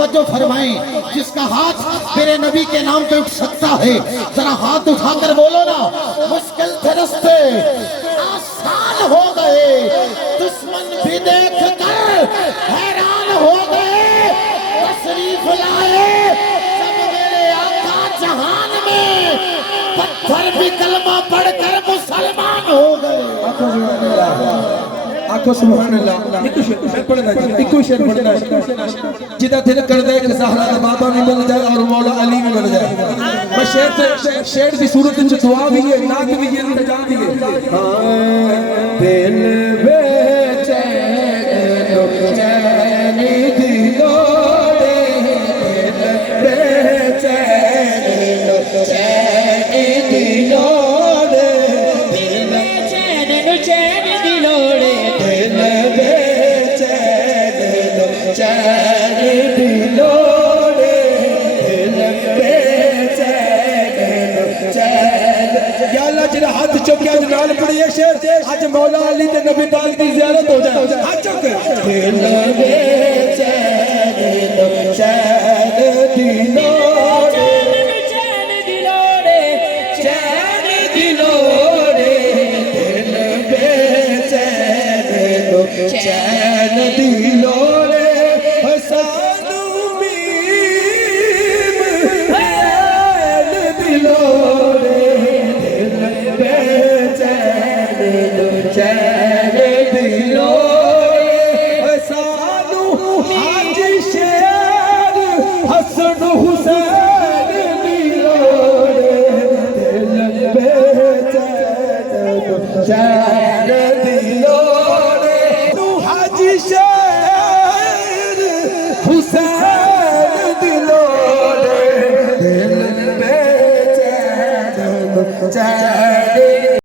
तवज्जो फरमाएं। जिसका हाथ मेरे नबी के नाम पे उठ सकता है, जरा हाथ उठाकर बोलो ना। मुश्किल थे रास्ते आसान हो गए, दुश्मन भी देख कर हैरान हो गए। तशरीफ लाए जब मेरे आका जहान में, पत्थर भी कलमा पढ़कर मुसलमान हो गए। आखो सुभान अल्लाह। इको शेर पढ़ना है, इको शेर पढ़ना है। जिदा दिल कर दे कि ज़हरा दा बाबा भी बन जाए और मौला अली भी बन जाए। बस शेर की सूरत में दुआ भी है, नाक भी है, इंतजा भी है। दिल बेचैन चैन दिलो दे, दिल बेचैन चैन दिलो दे, दिल बेचैन चैन दिलो दे, चैन दिलो रे, दिल बेचैन चैन। या अल्लाह जिन्हें हाथ चुकिया नाल पढ़िए शेर, आज मौला अली ते नबी पाक की ज़ियारत हो जाए। हाथ चुक दिल बेचैन चैन दिलो रे, चैन दिलो रे, चैन दिलो रे, दिल बेचैन चैन दिलो रे। चैन दिलो रे सानू हाजी शेर हसन हुसैन दिलो रे, दिल बेचैन चैन दिलो रे हाजी शेर हुसैन दिलो रे, दिल बेचैन चैन